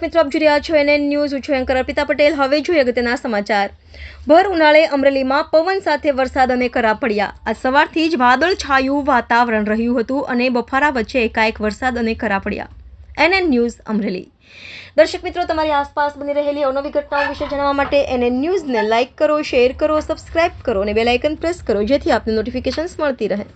દર્શક મિત્રો, આપ જોઈ રહ્યા છો NN ન્યૂઝ. હું છું એન્કર અર્પિતા પટેલ. હવે જોઈએ અગત્યના સમાચાર. ભર ઉનાળે અમરેલીમાં પવન સાથે વરસાદ અને કરા પડ્યા. આજ સવારથી જ વાદળછાયું વાતાવરણ રહ્યું હતું અને બફારા વચ્ચે એકાએક વરસાદ અને કરા પડ્યા. NN news Amreli. દર્શક મિત્રો, તમારી આસપાસ બની રહેલી અવનવી ઘટનાઓ વિશે જાણવા માટે NN ન્યૂઝને લાઇક કરો, શેર કરો, સબસ્ક્રાઇબ કરો અને બેલ આઇકન પ્રેસ કરો, જેથી આપને નોટિફિકેશન્સ મળતી રહે.